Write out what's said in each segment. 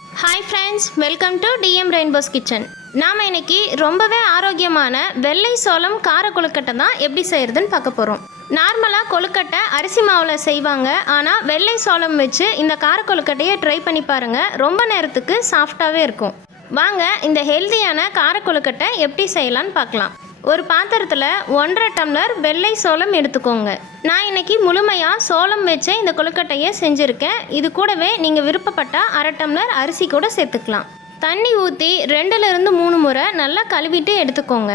Hi friends welcome to TM rainbows kitchen நாம் இன்னைக்கு ரொம்பவே ஆரோக்கியமான வெள்ளை சோளம் கார கொழுக்கட்டை தான் எப்படி செய்கிறதுன்னு பார்க்க போகிறோம் நார்மலாக கொழுக்கட்டை அரிசி மாவில் செய்வாங்க. ஆனால் வெள்ளை சோளம் வச்சு இந்த கார கொழுக்கட்டையை ட்ரை பண்ணி பாருங்கள் ரொம்ப நேரத்துக்கு சாஃப்டாகவே இருக்கும். வாங்க இந்த ஹெல்த்தியான கார கொழுக்கட்டை எப்படி செய்யலான்னு பார்க்கலாம். ஒரு பாத்திரத்தில் ஒன்றரை டம்ளர் வெள்ளை சோளம் எடுத்துக்கோங்க. நான் இன்னைக்கு முழுமையாக சோளம் வச்ச இந்த கொழுக்கட்டையை செஞ்சுருக்கேன். இது கூடவே நீங்கள் விருப்பப்பட்டால் அரை டம்ளர் அரிசி கூட சேர்த்துக்கலாம். தண்ணி ஊற்றி ரெண்டுலேருந்து மூணு முறை நல்லா கழுவிட்டு எடுத்துக்கோங்க.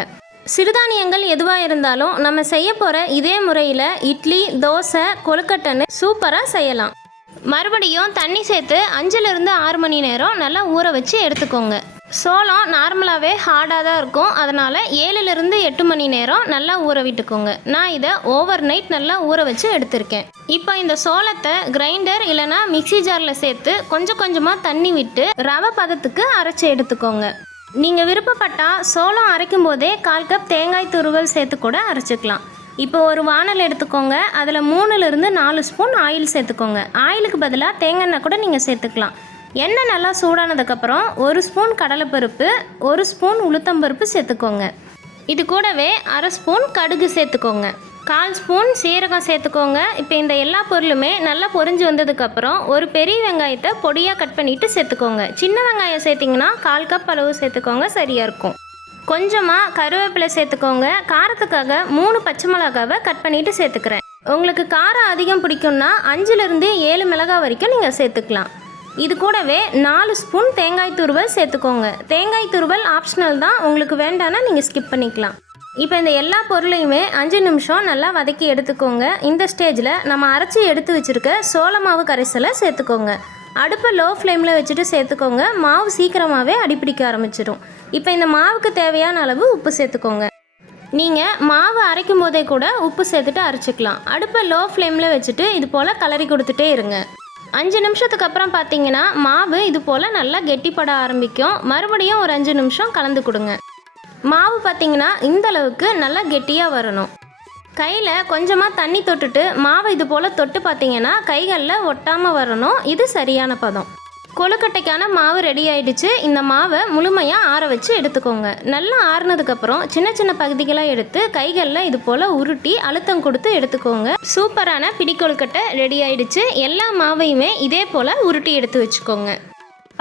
சிறுதானியங்கள் எதுவாக இருந்தாலும் நம்ம செய்ய போகிற இதே முறையில் இட்லி தோசை கொழுக்கட்டைன்னு சூப்பராக செய்யலாம். மறுபடியும் தண்ணி சேர்த்து அஞ்சுலேருந்து ஆறு மணி நேரம் நல்லா ஊற வச்சு எடுத்துக்கோங்க. சோளம் நார்மலாகவே ஹார்டாக தான் இருக்கும். அதனால் ஏழுலேருந்து எட்டு மணி நேரம் நல்லா ஊற விட்டுக்கோங்க. நான் இதை ஓவர் நைட் நல்லா ஊற வச்சு எடுத்திருக்கேன். இப்போ இந்த சோளத்தை கிரைண்டர் இல்லைனா மிக்ஸி ஜாரில் சேர்த்து கொஞ்சம் கொஞ்சமாக தண்ணி விட்டு ரவை பதத்துக்கு அரைச்சி எடுத்துக்கோங்க. நீங்கள் விருப்பப்பட்டால் சோளம் அரைக்கும் போதே கால் கப் தேங்காய் துருவல் சேர்த்து கூட அரைச்சிக்கலாம். இப்போ ஒரு வானல் எடுத்துக்கோங்க. அதில் மூணுலேருந்து நாலு ஸ்பூன் ஆயில் சேர்த்துக்கோங்க. ஆயிலுக்கு பதிலாக தேங்காய் எண்ணெய் கூட நீங்கள் சேர்த்துக்கலாம். எண்ணெய் நல்லா சூடானதுக்கப்புறம் ஒரு ஸ்பூன் கடலைப்பருப்பு ஒரு ஸ்பூன் உளுத்தம்பருப்பு சேர்த்துக்கோங்க. இது கூடவே அரை ஸ்பூன் கடுகு சேர்த்துக்கோங்க. கால் ஸ்பூன் சீரகம் சேர்த்துக்கோங்க. இப்போ இந்த எல்லா பொருளுமே நல்லா பொரிஞ்சு வந்ததுக்கப்புறம் ஒரு பெரிய வெங்காயத்தை பொடியாக கட் பண்ணிவிட்டு சேர்த்துக்கோங்க. சின்ன வெங்காயம் சேர்த்திங்கன்னா கால் கப் அளவு சேர்த்துக்கோங்க சரியாக இருக்கும். கொஞ்சமாக கருவேப்பிலை சேர்த்துக்கோங்க. காரத்துக்காக மூணு பச்சை மிளகாவை கட் பண்ணிவிட்டு சேர்த்துக்கிறேன். உங்களுக்கு காரம் அதிகம் பிடிக்கும்னா அஞ்சுலேருந்து ஏழு மிளகாய் வரைக்கும் நீங்கள் சேர்த்துக்கலாம். இது கூடவே நாலு ஸ்பூன் தேங்காய் துருவல் சேர்த்துக்கோங்க. தேங்காய் துருவல் ஆப்ஷனல் தான். உங்களுக்கு வேண்டாம்னா நீங்கள் ஸ்கிப் பண்ணிக்கலாம். இப்போ இந்த எல்லா பொருளையுமே அஞ்சு நிமிஷம் நல்லா வதக்கி எடுத்துக்கோங்க. இந்த ஸ்டேஜில் நம்ம அரைச்சி எடுத்து வச்சுருக்க சோள மாவு கரைசலை சேர்த்துக்கோங்க. அடுப்பை லோ ஃப்ளேமில் வச்சுட்டு சேர்த்துக்கோங்க. மாவு சீக்கிரமாகவே அடிப்பிடிக்க ஆரம்பிச்சிடும் இப்போ இந்த மாவுக்கு தேவையான அளவு உப்பு சேர்த்துக்கோங்க. நீங்கள் மாவு அரைக்கும் போதே கூட உப்பு சேர்த்துட்டு அரைச்சிக்கலாம். அடுப்பை லோ ஃப்ளேமில் வச்சுட்டு இது போல் கலரி கொடுத்துட்டே இருங்க. அஞ்சு நிமிஷத்துக்கு அப்புறம் பார்த்தீங்கன்னா மாவு இது போல் நல்லா கெட்டிப்பட ஆரம்பிக்கும். மறுபடியும் ஒரு அஞ்சு நிமிஷம் கலந்து கொடுங்க. மாவு பார்த்தீங்கன்னா இந்த அளவுக்கு நல்லா கெட்டியாக வரணும். கையில் கொஞ்சமாக தண்ணி தொட்டுட்டு மாவை இது போல் தொட்டு பார்த்தீங்கன்னா கைகளில் ஒட்டாமல் வரணும். இது சரியான பதம். கொழுக்கட்டைக்கான மாவு ரெடி ஆயிடுச்சு. இந்த மாவை முழுமையாக ஆற வச்சு எடுத்துக்கோங்க. நல்லா ஆறுனதுக்கப்புறம் சின்ன சின்ன பகுதிகளாக எடுத்து கைகளில் இது போல் உருட்டி அழுத்தம் கொடுத்து எடுத்துக்கோங்க. சூப்பரான பிடி கொழுக்கட்டை ரெடி ஆயிடுச்சு. எல்லா மாவையுமே இதே போல் உருட்டி எடுத்து வச்சுக்கோங்க.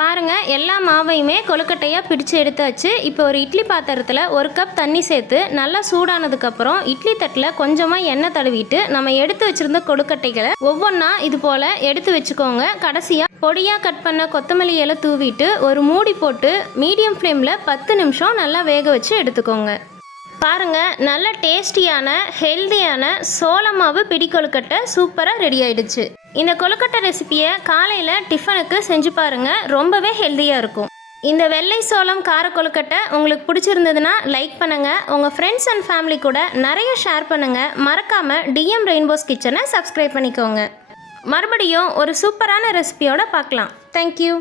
பாருங்கள் எல்லா மாவையுமே கொழுக்கட்டையாக பிடிச்சு எடுத்தாச்சு இப்போ ஒரு இட்லி பாத்திரத்தில் ஒரு கப் தண்ணி சேர்த்து நல்லா சூடானதுக்கப்புறம் இட்லி தட்டில் கொஞ்சமாக எண்ணெய் தடவிட்டு நம்ம எடுத்து வச்சிருந்த கொழுக்கட்டைகளை ஒவ்வொன்றா இது போல் எடுத்து வச்சுக்கோங்க. கடைசியாக பொடியாக கட் பண்ண கொத்தமல்லி இலை தூவிட்டு ஒரு மூடி போட்டு மீடியம் ஃப்ளேமில் பத்து நிமிஷம் நல்லா வேக வச்சு எடுத்துக்கோங்க. பாருங்க நல்ல டேஸ்டியான ஹெல்தியான சோளமாவு பிடி கொழுக்கட்டை சூப்பராக ரெடி ஆயிடுச்சு. இந்த கொழுக்கட்டை ரெசிபியை காலையில் டிஃபனுக்கு செஞ்சு பாருங்கள் ரொம்பவே ஹெல்தியாக இருக்கும். இந்த வெள்ளை சோளம் கார கொழுக்கட்டை உங்களுக்கு பிடிச்சிருந்ததுன்னா லைக் பண்ணுங்கள் உங்கள் ஃப்ரெண்ட்ஸ் அண்ட் ஃபேமிலி கூட நிறைய ஷேர் பண்ணுங்கள் மறக்காமல் டிஎம் ரெயின்போஸ் கிச்சனை சப்ஸ்கிரைப் பண்ணிக்கோங்க. மறுபடியும் ஒரு சூப்பரான ரெசிபியோட பார்க்கலாம். தேங்க்யூ